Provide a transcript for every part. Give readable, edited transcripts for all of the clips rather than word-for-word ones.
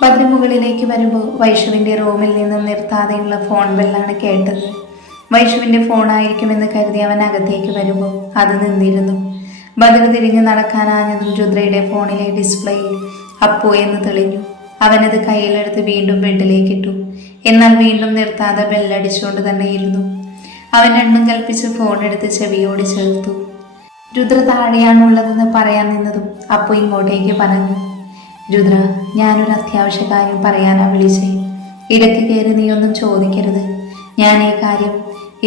ഭദ്ര മുകളിലേക്ക് വരുമ്പോൾ വൈഷുവിന്റെ റൂമിൽ നിന്നും നിർത്താതെയുള്ള ഫോൺ ബെല്ലാണ് കേട്ടത്. വൈഷുവിന്റെ ഫോണായിരിക്കുമെന്ന് കരുതി അവൻ അകത്തേക്ക് വരുമ്പോൾ അത് നിന്നിരുന്നു. ഭദ്ര തിരിഞ്ഞു നടക്കാനാഞ്ഞതും രുദ്രയുടെ ഫോണിലെ ഡിസ്പ്ലേയിൽ അപ്പു എന്ന് തെളിഞ്ഞു. അവനത് കയ്യിലെടുത്ത് വീണ്ടും ബെഡിലേക്കിട്ടു. എന്നാൽ വീണ്ടും നിർത്താതെ ബെല്ലടിച്ചുകൊണ്ട് തന്നെ ഇരുന്നു. അവൻ രണ്ടും കൽപ്പിച്ച് ഫോൺ എടുത്ത് ചെവിയോട് ചേർത്തു. രുദ്ര താഴെയാണുള്ളതെന്ന് പറയാൻ നിന്നതും അപ്പു ഇങ്ങോട്ടേക്ക് പറഞ്ഞു. രുദ്ര, ഞാനൊരു അത്യാവശ്യ കാര്യം പറയാനാ വിളിച്ചേ. ഇടയ്ക്ക് കയറി നീ ഒന്നും ചോദിക്കരുത്. ഞാൻ ഈ കാര്യം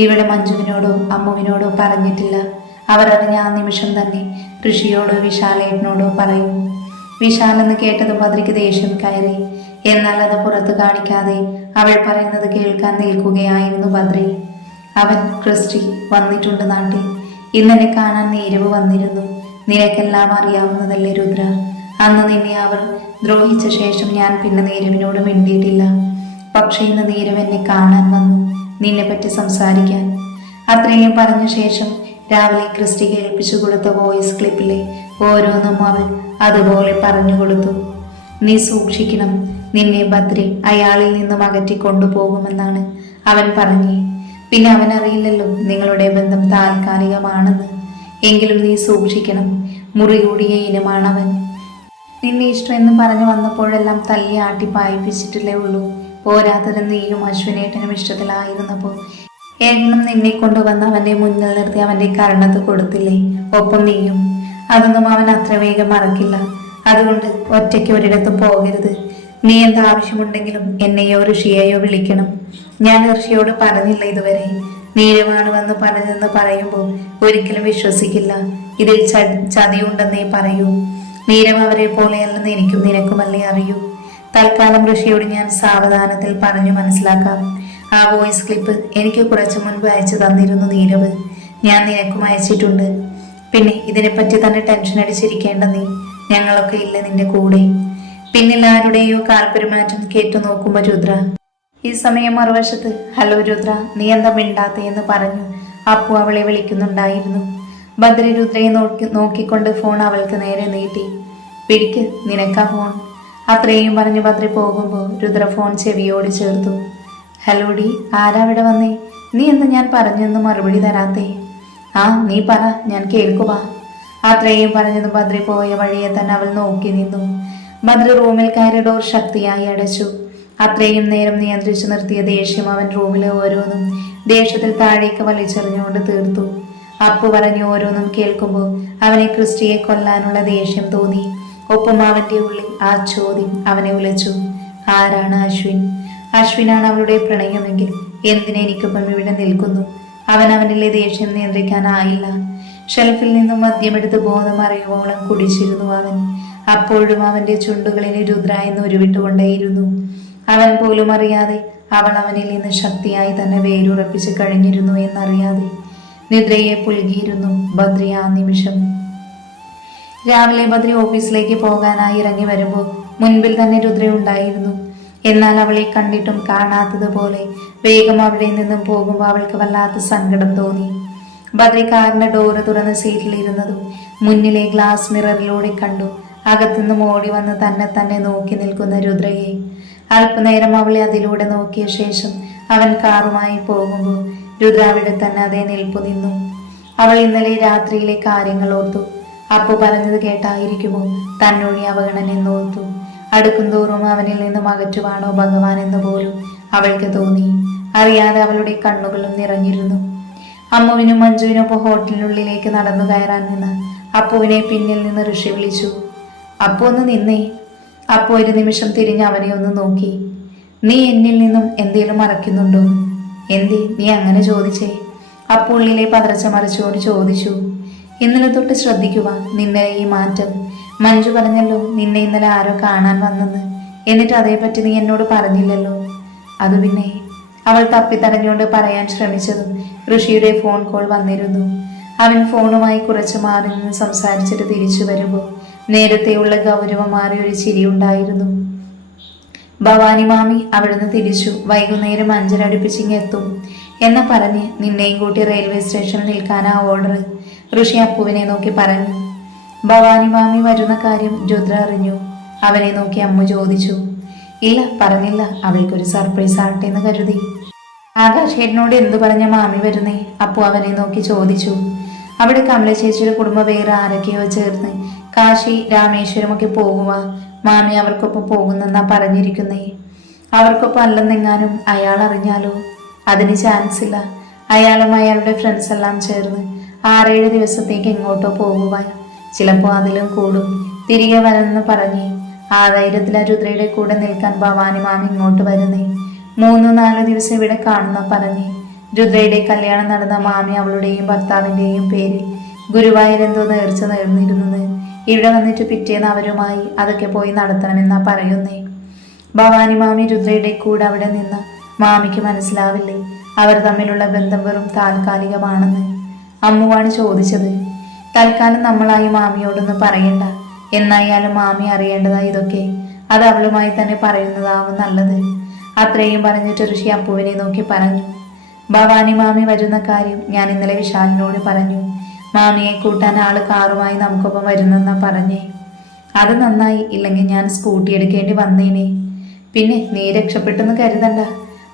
ഇവിടെ മഞ്ജുവിനോടോ അമ്മുവിനോടോ പറഞ്ഞിട്ടില്ല. അവരറിഞ്ഞ ആ നിമിഷം തന്നെ ഋഷിയോടോ വിശാലേട്ടനോടോ പറയും. വിശാലെന്ന് കേട്ടത് ഭദ്രയ്ക്ക് ദേഷ്യം കയറി. എന്നാൽ അത് പുറത്ത് കാണിക്കാതെ അവൾ പറയുന്നത് കേൾക്കാൻ നിൽക്കുകയായിരുന്നു ഭദ്രയെ. അവൻ ക്രിസ്റ്റി വന്നിട്ടുണ്ട് നാട്ടിൽ. ഇന്നെന്നെ കാണാൻ നീരവ് വന്നിരുന്നു. നിനക്കെല്ലാം അറിയാവുന്നതല്ലേ രുദ്ര. അന്ന് നിന്നെ അവർ ദ്രോഹിച്ച ശേഷം ഞാൻ പിന്നെ നീരവിനോട് മിണ്ടിയിട്ടില്ല. പക്ഷേ ഇന്ന് നീരവ് എന്നെ കാണാൻ വന്നു, നിന്നെപ്പറ്റി സംസാരിക്കാൻ. അത്രയും പറഞ്ഞ ശേഷം രാവിലെ ക്രിസ്റ്റി കേൾപ്പിച്ചു കൊടുത്ത വോയിസ് ക്ലിപ്പിലെ ഓരോന്നും അവൾ അതുപോലെ പറഞ്ഞു കൊടുത്തു. നീ സൂക്ഷിക്കണം, നിന്നെ ഭദ്രെ അയാളിൽ നിന്നും അകറ്റി കൊണ്ടുപോകുമെന്നാണ് അവൻ പറഞ്ഞേ. പിന്നെ അവനറിയില്ലല്ലോ നിങ്ങളുടെ ബന്ധം താൽക്കാലികമാണെന്ന്. എങ്കിലും നീ സൂക്ഷിക്കണം, മുറി കൂടിയ ഇനമാണവൻ. നിന്നെ ഇഷ്ടമെന്ന് പറഞ്ഞു വന്നപ്പോഴെല്ലാം തല്ലി ആട്ടി പായിപ്പിച്ചിട്ടില്ലേ ഉള്ളൂ. പോരാത്തത് നീയും അശ്വിനേട്ടനും ഇഷ്ടത്തിലായിരുന്നപ്പോൾ ഏട്ടനും നിന്നെ കൊണ്ടുവന്ന് അവന്റെ മുന്നിൽ നിർത്തി അവന്റെ കരണത്ത് കൊടുത്തില്ലേ, ഒപ്പം നീയും. അതൊന്നും അവൻ അത്ര വേഗം മറക്കില്ല. അതുകൊണ്ട് ഒറ്റയ്ക്ക് ഒരിടത്തും പോകരുത്. നീ എന്താവശ്യമുണ്ടെങ്കിലും എന്നെയോ ഋഷിയെയോ വിളിക്കണം. ഞാൻ ഋഷിയോട് പറഞ്ഞില്ല ഇതുവരെ. നീരവാണ് വന്ന് പറഞ്ഞതെന്ന് പറയുമ്പോൾ ഒരിക്കലും വിശ്വസിക്കില്ല. ഇതിൽ ചതിയുണ്ടെന്നേ പറയൂ. നീരവ് അവരെ പോലെയല്ലെന്ന് എനിക്കും നിനക്കുമല്ലേ അറിയൂ. തൽക്കാലം ഋഷിയോട് ഞാൻ സാവധാനത്തിൽ പറഞ്ഞു മനസ്സിലാക്കാം. ആ വോയിസ് ക്ലിപ്പ് എനിക്ക് കുറച്ചു മുൻപ് അയച്ചു തന്നിരുന്നു നീരവ്. ഞാൻ നിനക്കും അയച്ചിട്ടുണ്ട്. പിന്നെ ഇതിനെപ്പറ്റി തന്നെ ടെൻഷൻ അടിച്ചിരിക്കേണ്ട നീ. ഞങ്ങളൊക്കെ ഇല്ല നിന്റെ കൂടെ. പിന്നിൽ ആരുടെയോ കാൽപെരുമാറ്റം കേട്ടു നോക്കുമ്പോ രുദ്ര. ഈ സമയം മറുവശത്ത് ഹലോ രുദ്ര, നീ എന്താ മിണ്ടാത്തേന്ന് പറഞ്ഞു അപ്പു അവളെ വിളിക്കുന്നുണ്ടായിരുന്നു. ഭദ്ര രുദ്രയെ നോക്കിക്കൊണ്ട് ഫോൺ അവൾക്ക് നേരെ നീട്ടി. പിടിക്ക്, നിനക്കാ ഫോൺ. അത്രയും പറഞ്ഞ് ഭദ്ര പോകുമ്പോൾ രുദ്ര ഫോൺ ചെവിയോട് ചേർത്തു. ഹലോ ഡി, ആരാ ഇവിടെ വന്നേ? നീ എന്താ ഞാൻ പറഞ്ഞെന്ന് മറുപടി തരാത്തേ? ആ നീ പറ, ഞാൻ കേൾക്കുവാ. അത്രയും പറഞ്ഞതും ഭദ്ര പോയ വഴിയെ തന്നെ അവൾ നോക്കി നിന്നു. ഭദ്ര റൂമിൽ കയറി ഡോർ ശക്തിയായി അടച്ചു. അത്രയും നേരം നിയന്ത്രിച്ചു നിർത്തിയ ദേഷ്യം അവൻ റൂമിലെ ഓരോന്നും ദേഷ്യത്തിൽ താഴേക്ക് വലിച്ചെറിഞ്ഞുകൊണ്ട് തീർത്തു. അപ്പു പറഞ്ഞു ഓരോന്നും കേൾക്കുമ്പോൾ അവനെ ക്രിസ്റ്റിയെ കൊല്ലാനുള്ള ദേഷ്യം തോന്നി. ഒപ്പം അവന്റെ ഉള്ളിൽ ആ ചോദ്യം അവനെ ഉലച്ചു. ആരാണ് അശ്വിൻ? അശ്വിനാണ് അവളുടെ പ്രണയമെങ്കിൽ എന്തിനെനിക്കൊപ്പം ഇവിടെ നിൽക്കുന്നു? അവനിലെ ദേഷ്യം നിയന്ത്രിക്കാനായില്ല. ഷെൽഫിൽ നിന്നും മദ്യമെടുത്ത് ബോധം അറിയുവോളം കുടിച്ചിരുന്നു അവൻ. അപ്പോഴും അവന്റെ ചുണ്ടുകളിൽ രുദ്ര എന്ന് ഉരുവിട്ടുകൊണ്ടേയിരുന്നു. അവൻ പോലും അറിയാതെ അവൾ അവനിൽ നിന്ന് ശക്തിയായി തന്നെ വേരുറപ്പിച്ച് കഴിഞ്ഞിരുന്നു എന്നറിയാതെ നിദ്രയെ പുൽകിയിരുന്നു ഭദ്ര ആ നിമിഷം. രാവിലെ ഭദ്ര ഓഫീസിലേക്ക് പോകാനായി ഇറങ്ങി വരുമ്പോൾ മുൻപിൽ തന്നെ രുദ്ര ഉണ്ടായിരുന്നു. എന്നാൽ അവളെ കണ്ടിട്ടും കാണാത്തതുപോലെ വേഗം അവിടെ നിന്നും പോകുമ്പോൾ അവൾക്ക് വല്ലാത്ത സങ്കടം തോന്നി. ഭദ്ര കാറിന്റെ ഡോറ് തുറന്ന് സീറ്റിലിരുന്നതും മുന്നിലെ ഗ്ലാസ് മിററിലൂടെ കണ്ടു അകത്തുനിന്നും ഓടി വന്ന് തന്നെ നോക്കി നിൽക്കുന്ന രുദ്രയെ. അല്പനേരം അവളെ അതിലൂടെ നോക്കിയ ശേഷം അവൻ കാറുമായി പോകുമ്പോൾ രുദ്ര അവിടെ തന്നെ അതേ നിൽപ്പു നിന്നു. അവൾ ഇന്നലെ രാത്രിയിലെ കാര്യങ്ങൾ ഓർത്തു. അപ്പു പറഞ്ഞത് കേട്ടായിരിക്കുമോ തന്നോടി അവഗണന എന്നോർത്തു. അടുക്കും തോറും അവനിൽ നിന്നും അകറ്റുവാണോ ഭഗവാൻ എന്ന് പോലും അവൾക്ക് തോന്നി. അറിയാതെ അവളുടെ കണ്ണുകളും നിറഞ്ഞിരുന്നു. അമ്മുവിനും മഞ്ജുവിനൊപ്പം ഹോട്ടലിനുള്ളിലേക്ക് നടന്നു കയറാൻ നിന്ന് അപ്പുവിനെ പിന്നിൽ നിന്ന് ഋഷി വിളിച്ചു. അപ്പു ഒന്ന് നിന്നേ. അപ്പു ഒരു നിമിഷം തിരിഞ്ഞ് അവനെ ഒന്ന് നോക്കി. നീ എന്നിൽ നിന്നും എന്തേലും മറയ്ക്കുന്നുണ്ടോ? എന്തേ നീ അങ്ങനെ ചോദിച്ചേ? അപ്പു ഉള്ളിലെ പതർച്ച മറിച്ചോട് ചോദിച്ചു. ഇന്നലെ തൊട്ട് ശ്രദ്ധിക്കുക നിന്നെ ഈ മാറ്റം. മഞ്ജു പറഞ്ഞല്ലോ നിന്നെ ഇന്നലെ ആരോ കാണാൻ വന്നെന്ന്. എന്നിട്ട് അതേപറ്റി നീ എന്നോട് പറഞ്ഞില്ലല്ലോ. അത് പിന്നെ അവൾ തപ്പിത്തടഞ്ഞുകൊണ്ട് പറയാൻ ശ്രമിച്ചതും ഋഷിയുടെ ഫോൺ കോൾ വന്നിരുന്നു. അവൻ ഫോണുമായി കുറച്ച് മാറി നിന്ന് സംസാരിച്ചിട്ട് തിരിച്ചു വരുമ്പോൾ നേരത്തെയുള്ള ഗൗരവം മാറി ഒരു ചിരി ഉണ്ടായിരുന്നു. ഭവാനി മാമി അവിടുന്ന് തിരിച്ചു വൈകുന്നേരം 5:30 അടുപ്പിച്ചിങ്ങെത്തും എന്ന പറഞ്ഞ് നിന്നെയും കൂട്ടി റെയിൽവേ സ്റ്റേഷനിൽ നിൽക്കാനാ ഓർഡർ. ഋഷി അപ്പുവിനെ നോക്കി പറഞ്ഞു. ഭവാനി മാമി വരുന്ന കാര്യം രുദ്ര അറിഞ്ഞു. അവനെ നോക്കി അമ്മ ചോദിച്ചു. ഇല്ല, പറഞ്ഞില്ല. അവൾക്കൊരു സർപ്രൈസ് ആകട്ടെ എന്ന് കരുതി. ആകാശേട്ടനോട് എന്തു പറഞ്ഞ മാമി വരുന്നേ? അപ്പു അവനെ നോക്കി ചോദിച്ചു. അവിടെ കമല ചേച്ചിയുടെ കുടുംബം വേറെ ആരൊക്കെയോ ചേർന്ന് കാശി രാമേശ്വരമൊക്കെ പോകുക. മാമി അവർക്കൊപ്പം പോകുന്നെന്നാ പറഞ്ഞിരിക്കുന്നേ. അവർക്കൊപ്പം അല്ലെന്നെങ്ങാനും അയാൾ അറിഞ്ഞാലോ? അതിന് ചാൻസ് ഇല്ല. അയാളും അയാളുടെ ഫ്രണ്ട്സ് എല്ലാം ചേർന്ന് 6-7 ദിവസത്തേക്ക് എങ്ങോട്ടോ പോകുവാൻ. ചിലപ്പോൾ അതിലും കൂടും. തിരികെ വരണമെന്ന് പറഞ്ഞ് ആ ധൈര്യത്തിൽ രുദ്രയുടെ കൂടെ നിൽക്കാൻ ഭവാനി മാമി ഇങ്ങോട്ട് വരുന്നേ. 3-4 ദിവസം ഇവിടെ കാണുന്ന പറഞ്ഞ് രുദ്രയുടെ കല്യാണം നടന്ന മാമി അവളുടെയും ഭർത്താവിൻ്റെയും പേരിൽ ഗുരുവായൂർ എന്തോ നേർച്ച നേർന്നിരുന്നത്. ഇവിടെ വന്നിട്ട് പിറ്റേന്ന് അവരുമായി അതൊക്കെ പോയി നടത്തണമെന്നാ പറയുന്നേ. ഭവാനി മാമി രുദ്രയുടെ കൂടെ അവിടെ നിന്ന് മാമിക്ക് മനസ്സിലാവില്ലേ അവർ തമ്മിലുള്ള ബന്ധം വെറും താൽക്കാലികമാണെന്ന്? അമ്മുവാണ് ചോദിച്ചത്. തൽക്കാലം നമ്മളായി മാമിയോടൊന്നും പറയണ്ട. എന്നായാലും മാമി അറിയേണ്ടതാ ഇതൊക്കെ. അത് അവളുമായി തന്നെ പറയുന്നതാവും നല്ലത്. അത്രയും പറഞ്ഞിട്ട് ഋഷി അപ്പുവിനെ നോക്കി പറഞ്ഞു. ഭവാനി മാമി വരുന്ന കാര്യം ഞാൻ ഇന്നലെ വിശാലിനോട് പറഞ്ഞു. മാമിയെ കൂട്ടാൻ ആള് കാറുമായി നമുക്കൊപ്പം വരുന്നെന്നാ പറഞ്ഞേ. അത് നന്നായി. ഇല്ലെങ്കിൽ ഞാൻ സ്കൂട്ടി എടുക്കേണ്ടി വന്നേനെ. പിന്നെ നീ രക്ഷപ്പെട്ടെന്ന് കരുതണ്ട.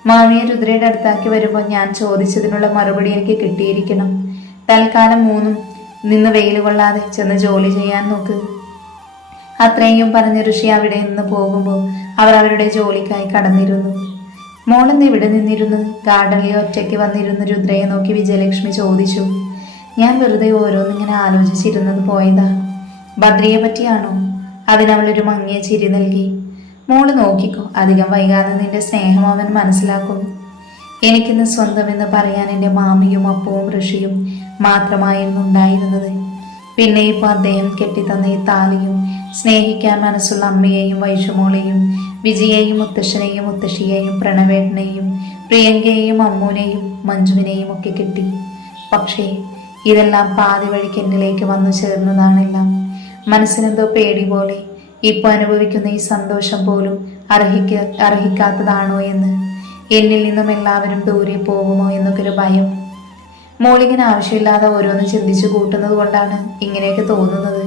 മാമിയെ രുദ്രയുടെ അടുത്താക്കി വരുമ്പോൾ ഞാൻ ചോദിച്ചതിനുള്ള മറുപടി എനിക്ക് കിട്ടിയിരിക്കണം. തൽക്കാലം 3 നിന്ന് വെയിൽ കൊള്ളാതെ ചെന്ന് ജോലി ചെയ്യാൻ നോക്ക്. അത്രയും പറഞ്ഞ ഋഷി അവിടെ നിന്ന് പോകുമ്പോൾ അവർ അവരുടെ ജോലിക്കായി കടന്നിരുന്നു. മോളെന്ന് ഇവിടെ നിന്നിരുന്നു? ഗാർഡനിൽ ഒറ്റയ്ക്ക് വന്നിരുന്നു രുദ്രയെ നോക്കി വിജയലക്ഷ്മി ചോദിച്ചു. ഞാൻ വെറുതെ ഓരോന്നിങ്ങനെ ആലോചിച്ചിരുന്നത് പോയതാ. ഭദ്രയെ പറ്റിയാണോ? അതിനവളൊരു മങ്ങിയ ചിരി നൽകി. മോള് നോക്കിക്കോ, അധികം വൈകാതെ നിന്റെ സ്നേഹം അവൻ മനസ്സിലാക്കും. എനിക്കിന്ന് സ്വന്തമെന്ന് പറയാൻ എൻ്റെ മാമിയും അപ്പവും ഋഷിയും മാത്രമായിരുന്നു ഉണ്ടായിരുന്നത്. പിന്നെ ഇപ്പോൾ അദ്ദേഹം കെട്ടിത്തന്ന ഈ താലിയും സ്നേഹിക്കാൻ മനസ്സുള്ള അമ്മയെയും വൈഷുമോളെയും വിജയെയും മുത്തശ്ശനെയും മുത്തശ്ശിയെയും പ്രണവേട്ടനെയും പ്രിയങ്കയെയും അമ്മൂനെയും മഞ്ജുവിനെയും ഒക്കെ കിട്ടി. പക്ഷേ ഇതെല്ലാം പാതി വഴിക്ക് എന്നിലേക്ക് വന്നു ചേർന്നതാണെല്ലാം. മനസ്സിനെന്തോ പേടി പോലെ ഇപ്പോൾ അനുഭവിക്കുന്ന ഈ സന്തോഷം പോലും അർഹിക്കാത്തതാണോ എന്ന്, എന്നിൽ നിന്നും എല്ലാവരും ദൂരെ പോകുമോ എന്നൊക്കെ ഒരു ഭയം. മോളിങ്ങനെ ആവശ്യമില്ലാതെ ഓരോന്ന് ചിന്തിച്ചു കൂട്ടുന്നത് കൊണ്ടാണ് ഇങ്ങനെയൊക്കെ തോന്നുന്നത്.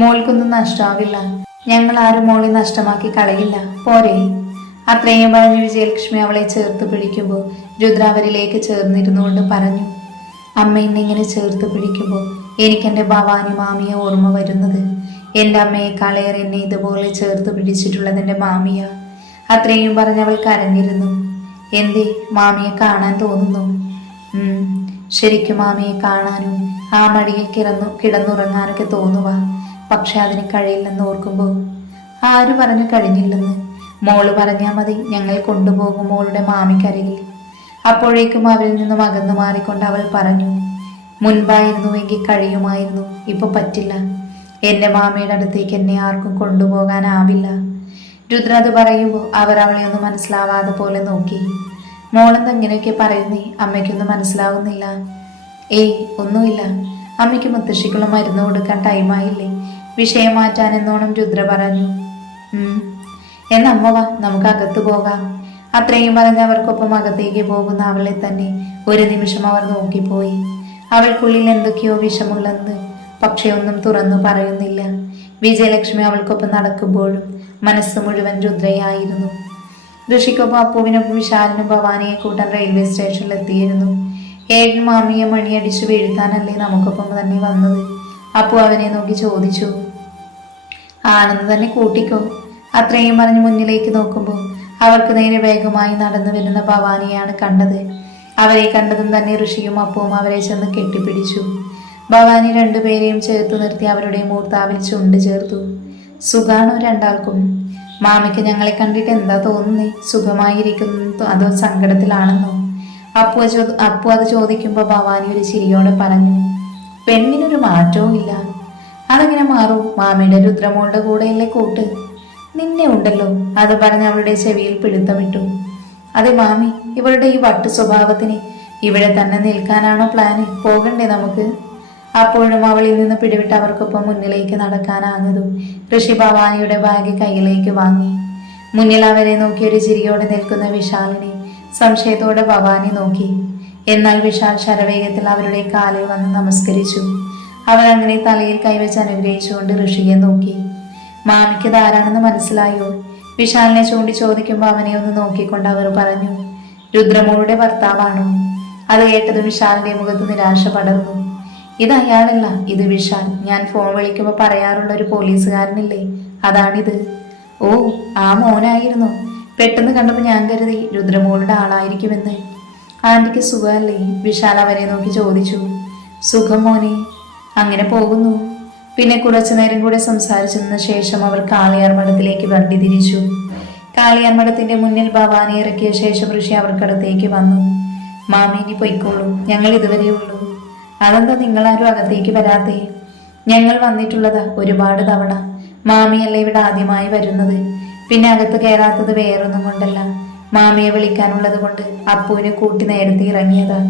മോൾക്കൊന്നും നഷ്ടമാവില്ല. ഞങ്ങൾ ആരും മോളെ നഷ്ടമാക്കി കളയില്ല, പോരെ? അത്രയും പറഞ്ഞ് വിജയലക്ഷ്മി അവളെ ചേർത്ത് പിടിക്കുമ്പോൾ രുദ്ര അവരിലേക്ക് ചേർന്നിരുന്നുകൊണ്ട് പറഞ്ഞു. അമ്മ എന്നെ ഇങ്ങനെ ചേർത്ത് പിടിക്കുമ്പോൾ എനിക്കെൻ്റെ ഭവാനി മാമിയെ ഓർമ്മ വരുന്നത്. എൻ്റെ അമ്മയെക്കാളേറെ എന്നെ ഇതുപോലെ ചേർത്ത് പിടിച്ചിട്ടുള്ളത് എൻ്റെ മാമിയ. അത്രയും പറഞ്ഞവൾ കരഞ്ഞിരുന്നു. എന്തേ, മാമിയെ കാണാൻ തോന്നുന്നു? ശരിക്കും മാമിയെ കാണാനും ആ മടിയിൽ കിടന്നുറങ്ങാനൊക്കെ തോന്നുക. പക്ഷെ അതിന് കഴിയില്ലെന്ന് ഓർക്കുമ്പോൾ. ആര് പറഞ്ഞു കഴിഞ്ഞില്ലെന്ന്? മോള് പറഞ്ഞാൽ മതി, ഞങ്ങൾ കൊണ്ടുപോകും മോളുടെ മാമിക്കരികിൽ. അപ്പോഴേക്കും അവരിൽ നിന്നും അകന്നു മാറിക്കൊണ്ട് അവൾ പറഞ്ഞു. മുൻപായിരുന്നുവെങ്കിൽ കഴിയുമായിരുന്നു, ഇപ്പൊ പറ്റില്ല. എൻ്റെ മാമിയുടെ അടുത്തേക്ക് എന്നെ ആർക്കും കൊണ്ടുപോകാനാവില്ല. രുദ്ര അത് പറയുമ്പോൾ അവർ അവളെ ഒന്നും മനസ്സിലാവാതെ പോലെ നോക്കി. മോളെന്ത് ഇങ്ങനെയൊക്കെ പറയുന്നേ? അമ്മയ്ക്കൊന്നും മനസ്സിലാവുന്നില്ല. ഏയ് ഒന്നുമില്ല. അമ്മയ്ക്ക് മുത്തശ്ശിക്കുള്ള മരുന്ന് കൊടുക്കാൻ ടൈമായില്ലേ? വിഷയം മാറ്റാൻ എന്നോണം രുദ്ര പറഞ്ഞു. എന്നമ്മ വാ, നമുക്ക് അകത്ത് പോകാം. അത്രയും പറഞ്ഞ് അവർക്കൊപ്പം അകത്തേക്ക് പോകുന്ന അവളെ തന്നെ ഒരു നിമിഷം അവർ നോക്കിപ്പോയി. അവൾക്കുള്ളിൽ എന്തൊക്കെയോ വിഷമുള്ളത്, പക്ഷെ ഒന്നും തുറന്നു പറയുന്നില്ല. വിജയലക്ഷ്മി അവൾക്കൊപ്പം നടക്കുമ്പോഴും മനസ്സ് മുഴുവൻ രുദ്രയായിരുന്നു. ഋഷിക്കൊപ്പം അപ്പുവിനൊപ്പം വിശാലിനും ഭവാനിയെ കൂട്ടാൻ റെയിൽവേ സ്റ്റേഷനിൽ എത്തിയിരുന്നു. ഏഴ് മാമിയെ മണിയടിച്ചു വീഴ്ത്താനല്ലേ നമുക്കൊപ്പം തന്നെ വന്നത്? അപ്പു അവനെ നോക്കി ചോദിച്ചു. ആണെന്ന് തന്നെ കൂട്ടിക്കോ. അത്രയും പറഞ്ഞ് മുന്നിലേക്ക് നോക്കുമ്പോൾ അവർക്ക് നേരെ വേഗമായി നടന്നു വരുന്ന ഭവാനിയാണ് കണ്ടത്. അവരെ കണ്ടതും തന്നെ ഋഷിയും അപ്പവും അവരെ ചെന്ന് കെട്ടിപ്പിടിച്ചു. ഭവാനി രണ്ടുപേരെയും ചേർത്തു നിർത്തി അവരുടെ മൂർത്താവിൽ ചുണ്ട് ചേർത്തു. സുഖാണോ രണ്ടാൾക്കും? മാമിക്ക് ഞങ്ങളെ കണ്ടിട്ട് എന്താ തോന്നുന്നേ? സുഖമായിരിക്കുന്നു അതോ സങ്കടത്തിലാണെന്നോ? അപ്പു അത് ചോദിക്കുമ്പോൾ ഭവാനി ഒരു ചിരിയോടെ പറഞ്ഞു. പെണ്ണിനൊരു മാറ്റവും ഇല്ല. അതെങ്ങനെ മാറും? മാമിയുടെ രുദ്രമോളുടെ കൂടെയല്ലേ കൂട്ട്. നിന്നെ ഉണ്ടല്ലോ. അത് പറഞ്ഞ് അവളുടെ ചെവിയിൽ പിടുത്തമിട്ടു. അതെ മാമി, ഇവളുടെ ഈ വട്ട് സ്വഭാവത്തിന് ഇവിടെ തന്നെ നിൽക്കാനാണോ പ്ലാന്? പോകണ്ടേ നമുക്ക്? അപ്പോഴും അവളിൽ നിന്ന് പിടിവിട്ട് അവർക്കൊപ്പം മുന്നിലേക്ക് നടക്കാനാകുന്നതും ഋഷി ഭവാനിയുടെ ബാഗ് കയ്യിലേക്ക് വാങ്ങി. മുന്നിൽ അവരെ നോക്കി ഒരു ചിരിയോടെ നിൽക്കുന്ന വിശാലിനെ സംശയത്തോടെ ഭവാനി നോക്കി. എന്നാൽ വിശാൽ ശരവേഗത്തിൽ അവരുടെ കാലിൽ വന്ന് നമസ്കരിച്ചു. അവർ അങ്ങനെ തലയിൽ കൈവച്ച് അനുഗ്രഹിച്ചുകൊണ്ട് ഋഷിയെ നോക്കി. മാമിക്ക് ധാരാണെന്ന് മനസ്സിലായോ? വിശാലിനെ ചൂണ്ടി ചോദിക്കുമ്പോൾ അവനെ ഒന്ന് നോക്കിക്കൊണ്ട് അവർ പറഞ്ഞു, രുദ്രമോളുടെ ഭർത്താവാണോ? അത് കേട്ടതും വിശാലിന്റെ മുഖത്ത് നിരാശ പടർന്നു. ഇത് അയാളല്ല, ഇത് വിശാൽ. ഞാൻ ഫോൺ വിളിക്കുമ്പോൾ പറയാറുള്ള ഒരു പോലീസുകാരനില്ലേ, അതാണിത്. ഓ, ആ മോനായിരുന്നു. പെട്ടെന്ന് കണ്ടപ്പോൾ ഞാൻ കരുതി രുദ്രമോളുടെ ആളായിരിക്കുമെന്ന്. ആന്റിക്ക് സുഖമല്ലേ? വിശാൽ അവനെ നോക്കി ചോദിച്ചു. സുഖം മോനെ, അങ്ങനെ പോകുന്നു. പിന്നെ കുറച്ചു നേരം കൂടെ സംസാരിച്ചതിന് ശേഷം അവർ കാളിയാർ മഠത്തിലേക്ക് വണ്ടി തിരിച്ചു. കാളിയാർ മഠത്തിന്റെ മുന്നിൽ ഭവാനി ഇറക്കിയ ശേഷം ഋഷി അവർക്കടുത്തേക്ക് വന്നു. മാമീനി പൊയ്ക്കോളൂ, ഞങ്ങൾ ഇതുവരെ ഉള്ളൂ. അതെന്താ നിങ്ങളാരും അകത്തേക്ക് വരാത്തേ? ഞങ്ങൾ വന്നിട്ടുള്ളതാ ഒരുപാട് തവണ. മാമിയല്ല ഇവിടെ ആദ്യമായി വരുന്നത്. പിന്നെ അകത്ത് കയറാത്തത് വേറൊന്നും കൊണ്ടല്ല, മാമിയെ വിളിക്കാനുള്ളത് കൊണ്ട് അപ്പുവിനെ കൂട്ടി നേരത്തെ ഇറങ്ങിയതാ.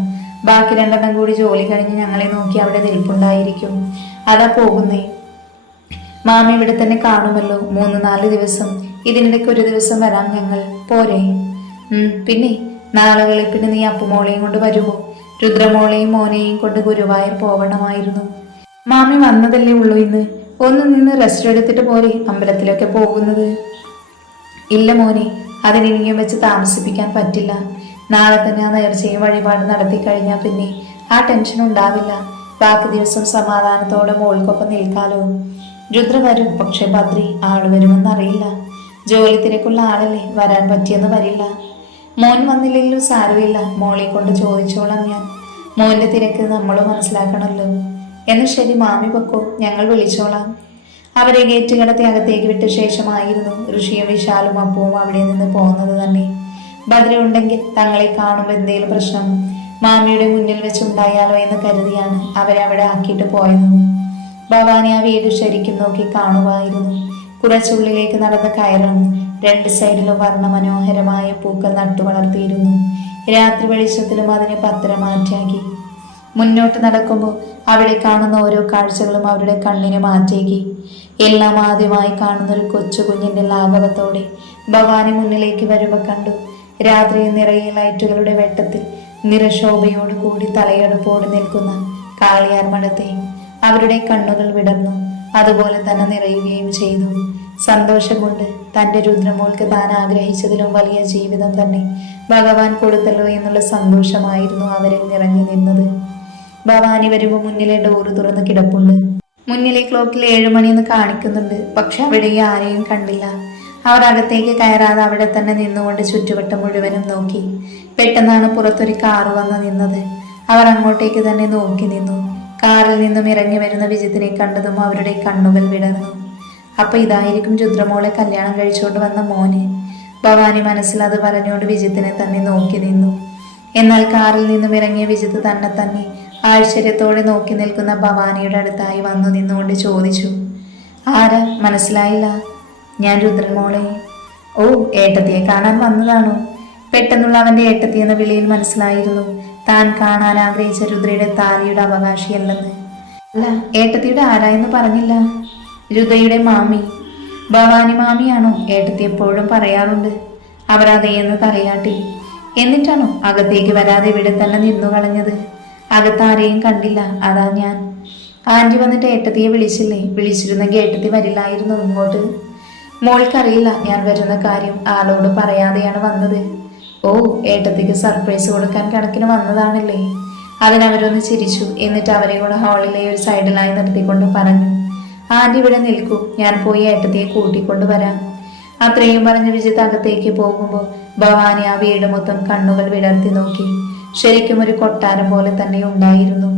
ബാക്കി രണ്ടെണ്ണം കൂടി ജോലി കഴിഞ്ഞ് ഞങ്ങളെ നോക്കി അവിടെ നിൽപ്പുണ്ടായിരിക്കും. അതാ പോകുന്നേ. മാമി ഇവിടെ തന്നെ കാണുമല്ലോ 3-4 ദിവസം. ഇതിനിടയ്ക്ക് ഒരു ദിവസം വരാം ഞങ്ങൾ, പോരെ? പിന്നെ നാളെ വെളുപ്പിന് നീ അപ്പുമോളെയും കൊണ്ട് വരുമോ? രുദ്രമോളെയും മോനെയും കൊണ്ട് ഗുരുവായൂർ പോകണമായിരുന്നു. മാമി വന്നതല്ലേ ഉള്ളൂ ഇന്ന്. ഒന്ന് നിന്ന് റെസ്റ്റ് എടുത്തിട്ട് പോരെ അമ്പലത്തിലൊക്കെ പോകുന്നത്. ഇല്ല മോനെ, അതിനിനിയും വെച്ച് താമസിപ്പിക്കാൻ പറ്റില്ല. നാളെ തന്നെ ആ നേർച്ചയും വഴിപാട് നടത്തി കഴിഞ്ഞാൽ പിന്നെ ആ ടെൻഷൻ ഉണ്ടാവില്ല. ബാക്കി ദിവസം സമാധാനത്തോടെ മോൾക്കൊപ്പം നിൽക്കാലോ. രുദ്ര വരും, പക്ഷെ ബദ്രി ആള് വരുമെന്നറിയില്ല. ജോലി തിരക്കുള്ള ആളല്ലേ, വരാൻ പറ്റിയെന്ന് വരില്ല. മോൻ വന്നില്ലെങ്കിലും സാരമില്ല, മോളെ കൊണ്ട് ചോദിച്ചോളാം ഞാൻ. മോന്റെ തിരക്ക് നമ്മളും മനസ്സിലാക്കണമല്ലോ. എന്ന് ശരി, മാമി പൊക്കോ, ഞങ്ങൾ വിളിച്ചോളാം. അവരെ ഗേറ്റ് കടത്തി അകത്തേക്ക് വിട്ട ശേഷമായിരുന്നു ഋഷിയും വിശാലും അപ്പവും അവിടെ നിന്ന് പോകുന്നത് തന്നെ. ബദ്രി ഉണ്ടെങ്കിൽ തങ്ങളെ കാണുമ്പോൾ എന്തെങ്കിലും പ്രശ്നം മാമിയുടെ മുന്നിൽ വെച്ചുണ്ടായാലോ എന്ന് കരുതിയാണ് അവരെ അവിടെ ആക്കിയിട്ട് പോയത്. ഭവാനി ആ വീട് ശരിക്കും നോക്കി കാണുമായിരുന്നു. കുറച്ചുള്ളിലേക്ക് നടന്ന് കയറാണ്. 2 സൈഡിലും വർണ്ണമനോഹരമായ പൂക്കൾ നട്ടു വളർത്തിയിരുന്നു. രാത്രി വെളിച്ചത്തിലും അതിനെ പത്രമാറ്റാക്കി. മുന്നോട്ട് നടക്കുമ്പോൾ അവിടെ കാണുന്ന ഓരോ കാഴ്ചകളും അവരുടെ കണ്ണിനെ മാറ്റേക്കി. എല്ലാം ആദ്യമായി കാണുന്ന ഒരു കൊച്ചു കുഞ്ഞിന്റെ ലാഘവത്തോടെ ഭവാനി മുന്നിലേക്ക് വരുമ്പോൾ കണ്ടു. രാത്രി നിറയെ ലൈറ്റുകളുടെ വെട്ടത്തിൽ നിറശോഭയോട് കൂടി തലയെടുപ്പോട് നിൽക്കുന്ന കാളിയാർ മഠത്തെ. അവരുടെ കണ്ണുകൾ വിടർന്നു, അതുപോലെ തന്നെ നിറയുകയും ചെയ്തു. സന്തോഷം കൊണ്ട് തൻ്റെ രുദ്രമോൾക്ക് താൻ ആഗ്രഹിച്ചതിലും വലിയ ജീവിതം തന്നെ ഭഗവാൻ കൊടുത്തല്ലോ എന്നുള്ള സന്തോഷമായിരുന്നു അവരിൽ നിറഞ്ഞു നിന്നത്. ഭവാനി വരുമ്പോൾ മുന്നിലെ ഡോറ് തുറന്ന് കിടപ്പുണ്ട്. മുന്നിലെ ക്ലോക്കിൽ 7 മണിയെന്ന് കാണിക്കുന്നുണ്ട്. പക്ഷെ അവിടെ ആരെയും കണ്ടില്ല. അവർ അകത്തേക്ക് കയറാതെ അവിടെ തന്നെ നിന്നുകൊണ്ട് ചുറ്റുവട്ടം മുഴുവനും നോക്കി. പെട്ടെന്നാണ് പുറത്തൊരു കാറ് വന്ന് നിന്നത്. അവർ അങ്ങോട്ടേക്ക് തന്നെ നോക്കി നിന്നു. കാറിൽ നിന്നും ഇറങ്ങി വരുന്ന വിജിത്തിനെ കണ്ടതും അവരുടെ കണ്ണുകൾ വിടർന്നു. അപ്പൊ ഇതായിരിക്കും രുദ്രമോളെ കല്യാണം കഴിച്ചുകൊണ്ട് വന്ന മോന്. ഭവാനി മനസ്സിൽ അത് പറഞ്ഞുകൊണ്ട് വിജിത്തിനെ തന്നെ നോക്കി നിന്നു. എന്നാൽ കാറിൽ നിന്നും ഇറങ്ങിയ വിജിത്ത് തന്നെ ആശ്ചര്യത്തോടെ നോക്കി നിൽക്കുന്ന ഭവാനിയുടെ അടുത്തായി വന്നു നിന്നുകൊണ്ട് ചോദിച്ചു, ആരാ? മനസ്സിലായില്ല. ഞാൻ രുദ്രമോളെ. ഓ, ഏട്ടത്തിയെ കാണാൻ വന്നതാണോ? പെട്ടെന്നുള്ള അവന്റെ ഏട്ടത്തി എന്ന വിളിയിൽ മനസ്സിലായിരുന്നു താൻ കാണാൻ ആഗ്രഹിച്ച രുദ്രയുടെ താലിയുടെ അവകാശിയല്ലെന്ന്. അല്ല, ഏട്ടത്തിയുടെ ആരായെന്ന് പറഞ്ഞില്ല. രുദ്രയുടെ മാമി. ഭവാനി മാമിയാണോ? ഏട്ടത്തി എപ്പോഴും പറയാറുണ്ട്. അവരതേന്ന് തലയാട്ടി. എന്നിട്ടാണോ അകത്തേക്ക് വരാതെ ഇവിടെ തന്നെ നിന്നു കളഞ്ഞത്? അകത്താരെയും കണ്ടില്ല, അതാ ഞാൻ. ആന്റി വന്നിട്ട് ഏട്ടത്തിയെ വിളിച്ചില്ലേ? വിളിച്ചിരുന്നെങ്കിൽ ഏട്ടത്തി വരില്ലായിരുന്നു ഇങ്ങോട്ട്. മോൾക്കറിയില്ല ഞാൻ വരുന്ന കാര്യം. ആളോട് പറയാതെയാണ് വന്നത്. ഓ, ഏട്ടത്തിക്ക് സർപ്രൈസ് കൊടുക്കാൻ കണക്കിന് വന്നതാണല്ലേ? അതിനവരൊന്ന് ചിരിച്ചു. എന്നിട്ട് അവരെ കൂടെ ഹാളിലെ ഒരു സൈഡിലായി നിർത്തിക്കൊണ്ട് പറഞ്ഞു, ആന്റി ഇവിടെ നിൽക്കൂ, ഞാൻ പോയി ഏട്ടത്തിയെ കൂട്ടിക്കൊണ്ട് വരാം. അത്രയും പറഞ്ഞ് വിജിത്ത് അകത്തേക്ക് പോകുമ്പോൾ ഭവാനി ആ വീട് മൊത്തം കണ്ണുകൾ വിടർത്തി നോക്കി. ശരിക്കും ഒരു കൊട്ടാരം പോലെ തന്നെ ഉണ്ടായിരുന്നു.